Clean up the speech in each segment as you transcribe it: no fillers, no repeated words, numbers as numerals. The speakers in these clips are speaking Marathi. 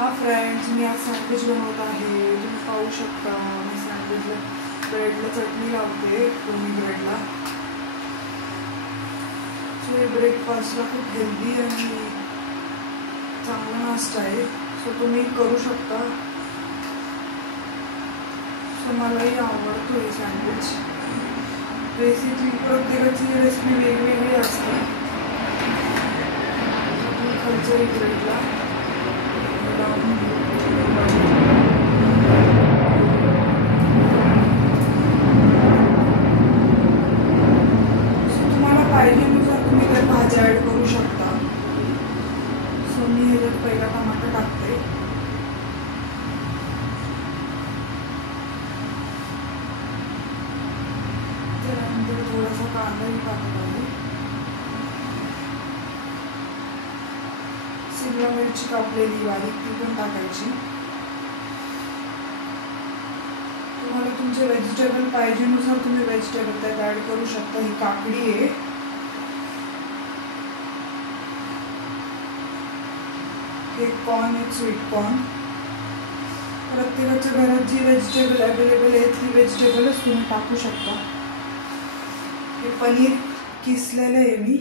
हाँ फ्रेंड्स, मी आज सँडविच बनवत आहे. तुम्ही पाहू शकता मी सँडविचला ब्रेडला चटणी लावते. दोन्ही ब्रेडला. सो हे ब्रेकफास्टला खूप हेल्दी आणि चांगला नाश्ता आहे. सो तुम्ही करू शकता. सो मलाही आवडतो हे सँडविच. बेसिकली प्रत्येकाची रेसिपी वेगवेगळी असते. खालच्या ब्रेडला तुम्हाला पाहिजेनुसार तुम्ही त्यात भाज्या ॲड करू शकता. सो मी ह्याच्यात पहिला टमाटर टाकते. त्यानंतर थोडासा कांदाही टाकत आहे. शिमला मिरची कापलेली बारीक ती पण टाकायची. तुम्हाला तुमचे व्हेजिटेबल पाहिजेनुसार तुम्ही व्हेजिटेबल त्यात ॲड करू शकता. ही काकडी आहे. हे कॉर्न आहे, स्वीट कॉर्न. प्रत्येकाच्या घरात जी व्हेजिटेबल अवेलेबल आहेत ती व्हेजिटेबलच तुम्ही टाकू शकता. हे पनीर किसलेलं आहे मी.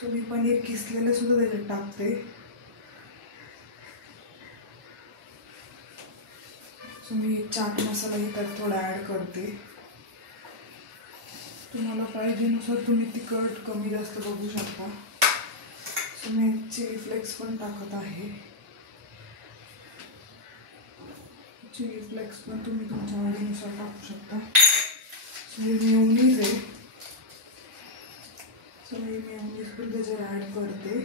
सो मी पनीर किसलेलं सुद्धा त्याच्यात टाकते. सो मी चाट मसालाही त्यात थोडा ॲड करते. तुम्हाला पाहिजेनुसार तुम्ही तिखट कमी जास्त बघू शकता. सो मी चिली फ्लेक्स पण टाकत आहे. चिली फ्लेक्स पण तुम्ही तुमच्या आवडीनुसार टाकू शकता. सो हे मेयोनीज आहे. सो मी मेयोनीज पण त्याच्यावर ॲड करते.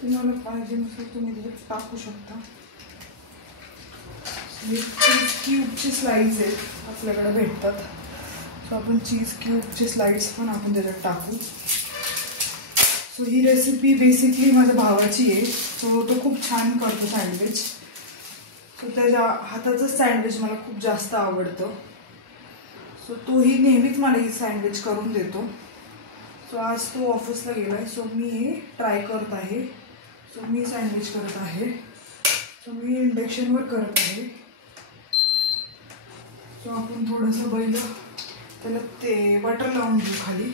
तुम्हाला पाहिजेनुसार तुम्ही त्याच्यात टाकू शकता. हे चीज क्यूबचे स्लाइड्स आहेत आपल्याकडे भेटतात. सो आपण चीज क्यूबचे स्लाइड्स पण आपण त्याच्यात टाकू. सो ही रेसिपी बेसिकली माझ्या भावाची आहे. सो तो खूप छान करतो सँडविच. सो त्याच्या हाताचं सँडविच मला खूप जास्त आवडतं. सो तोही नेहमीच मला ही सँडविच करून देतो. सो आज तो ऑफिसला गेला आहे. सो मी हे ट्राय करत आहे. सो मी सँडविच करत आहे. सो मी इंडक्शनवर करत आहे. सो आपण थोडंसं पहिलं त्याला ते बटर लावून घेऊ खाली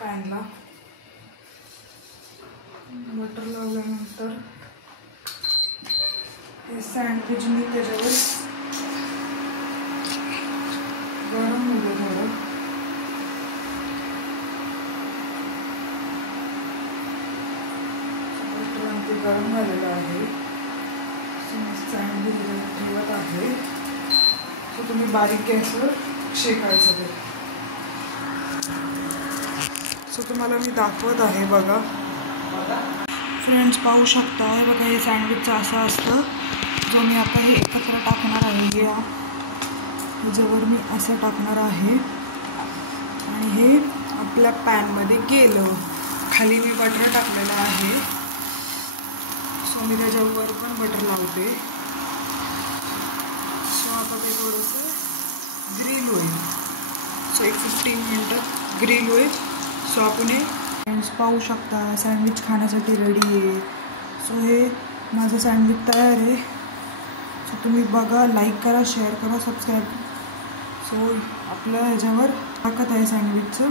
पॅनला. बटर लावल्यानंतर हे सँडविच मी त्याच्यावर गरम होतं थोडं. ते गरम झालेलं आहे. सो मी सँडविच ठेवत आहे. सो तुम्ही बारीक गॅसवर शेकायचं ते. सो तुम्हाला मी दाखवत आहे बघा. फ्रेंड्स पाहू शकता. हे बघा हे सँडविचचं असं असतं. जो मी आता हे एकत्र टाकणार आहे. ह्याच्यावर मी असं टाकणार आहे आणि हे आपल्या पॅनमध्ये गेलं. खाली मी बटर टाकलेलं आहे. सो मी त्याच्यावर पण बटर लावते. सो आता ते थोडंसं ग्रिल होईल. सो एक 15 मिनटं ग्रिल होईल. सो आपण हे फ्रेंड्स पाहू शकता सँडविच खाण्यासाठी रेडी आहे. सो हे माझं सँडविच तयार आहे. सो तुम्ही बघा, लाईक करा, शेअर करा, सबस्क्राईब. सो आपलं ह्याच्यावर टाकत आहे सँडविचचं.